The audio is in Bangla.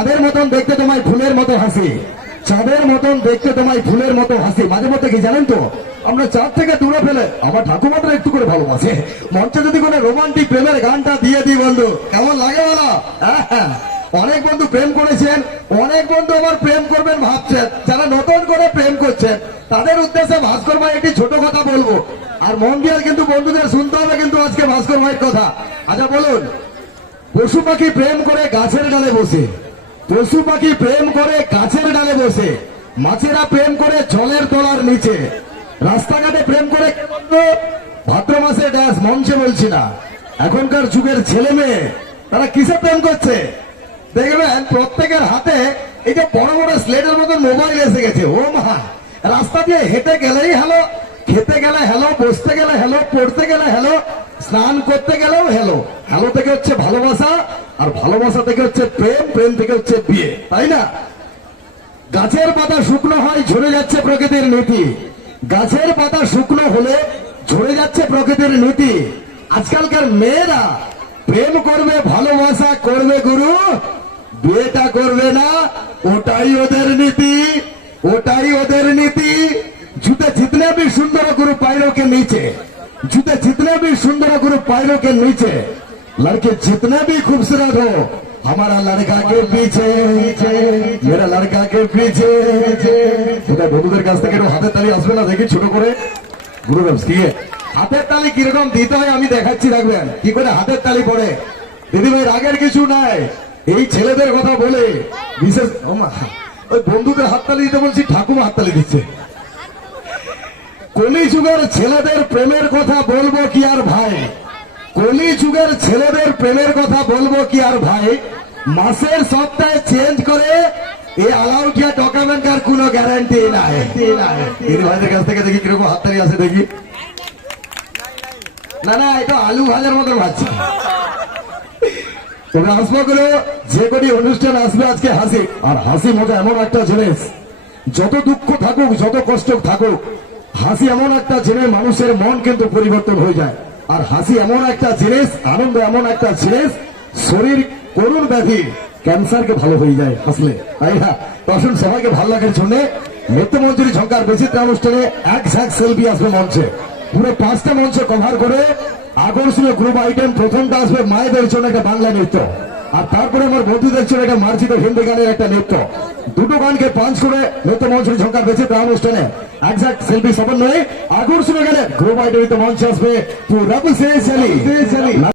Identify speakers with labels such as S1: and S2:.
S1: চাঁদের মতন দেখতে তোমায় ফুলের মতো হাসি। চাঁদের মতন দেখতে তোমায় ফুলের মতো হাসি। মাঝে মধ্যে কি জানেন তো? আমরা চাঁদ থেকে দূরে ফেলে আমার ঠাকুমাটা একটু করে ভালোবাসে। মঞ্চে যদি কোনো রোমান্টিক প্রেমের গানটা দিয়ে দিই বন্ধু কেমন লাগে বলো? হ্যাঁ, হ্যাঁ। অনেক বন্ধু প্রেম করেছেন অনেক বন্ধু আবার প্রেম করবেন ভাবছেন। যারা নতুন করে প্রেম করছেন তাদের উদ্দেশ্যে ভাস্কর ভাই একটি ছোট কথা বলব। আর মন দিয়ে কিন্তু বন্ধুদের শুনতে হবে কিন্তু আজকে ভাস্কর ভাইয়ের কথা। আচ্ছা বলুন পশু পাখি প্রেম করে গাছের ডালে বসে। পশু পাখি প্রেম করে গাছের ডালে বসে, মাছেরা প্রেম করে জলের তলার নিচে। রাস্তাঘাটে প্রেম করে ভাদ্র মাসে ড্যাস মঞ্চে বলছি না এখনকার যুগের ছেলে মেয়ে, তারা কিসে প্রেম করছে? দেখবেন, প্রত্যেকের হাতে এই যে বড় বড় স্লেটের মতো মোবাইল এসে গেছে, ও মা! রাস্তা দিয়ে হেঁটে গেলেই হ্যালো, খেতে গেলে হ্যালো, বসতে গেলে হ্যালো, পড়তে গেলে হ্যালো স্নান করতে গেলেও হ্যালো হ্যালো থেকে হচ্ছে ভালোবাসা, আর ভালোবাসা থেকে হচ্ছে প্রেম প্রেম থেকে হচ্ছে বিয়ে, তাই না? গাছের পাতা শুকনো হয়, ঝরে যাচ্ছে প্রকৃতির নীতি। গাছের পাতা শুকনো হলে ঝরে যাচ্ছে প্রকৃতির নীতি। আজকালকার মেয়েরা প্রেম করবে, ভালোবাসা করবে গুরু, বিয়েটা করবে না, ওটাই ওদের নীতি, ওটাই ওদের নীতি। জুতে জিতলে भी সুন্দর, গুরু পাইলকে নিচে। जूते जितने भी सुंदर गुरु पैरों के नीचे लड़के जितने भी खूबसूरत हो हमारा लड़का के पीछे मेरा लड़का के पीछे এটা বন্ধুদের কাছ থেকে একটু হাতের তালি আসবে না দেখি ছোট করে গুরু ব্যবস কি হাতের তালি কিরকম দিতে হয় আমি দেখাচ্ছি রাখবেন কি করে হাতের তালি পড়ে দিদি ভাই রাগের কিছু নাই এই ছেলেদের কথা বলে বিশেষ ও মা, ওই বন্ধুদের হাততালি দিতে বলছি ঠাকুমা হাততালি দিচ্ছে কলি যুগের ছেলেদের প্রেমের কথা বলব কি আর ভাই? কলি যুগের ছেলেদের প্রেমের কথা বলব কি আর ভাই? মাসের সপ্তাহে চেঞ্জ করে এই আলাউটিয়া ডকুমেন্টার কোনো গ্যারান্টি নাই। ভাইদের কাছ থেকে দেখি কীরকম হাততালি আছে দেখি। না না, এটা আলু ভাজার মতো ভাজছে। তবে আসব যে কটি অনুষ্ঠান আসবে আজকে হাসি। আর হাসি মজা এমন একটা জিনিস, যত দুঃখ থাকুক, যত কষ্ট থাকুক হাসি এমন একটা জিনিস মানুষের মন কিন্তু পরিবর্তন হয়ে যায়। আর হাসি এমন একটা জিনিস, আনন্দ এমন একটা জিনিস, শরীর করুণ ব্যাধি ক্যান্সারকে ভালো হয়ে যায় হাসলে। তাই না? তখন সবাইকে ভালো লাগার জন্য নিত্য মঞ্জুরি ঝঙ্কার বেশিত্রা অনুষ্ঠানে এক ঝাঁক সেলফি আসবে মঞ্চে। পুরো পাঁচটা মঞ্চ কভার করে আকর্ষণীয় গ্রুপ আইটেম প্রথমটা আসবে মায়েদের জন্য একটা বাংলা নৃত্য। আর তারপরে আমার বন্ধুদের জন্য একটা মার্জিত হিন্দি গানের একটা নৃত্য। দুটো গানকে পাঞ্চ করে নৃত্য মঞ্চের ঝঙ্কার বেঁচে তা অনুষ্ঠানে। একজাক্ট সেলফি সমন্বয়ে আকর্ষণীয় গেলে গ্রুপ আইটেম মঞ্চে আসবে। পুরব সে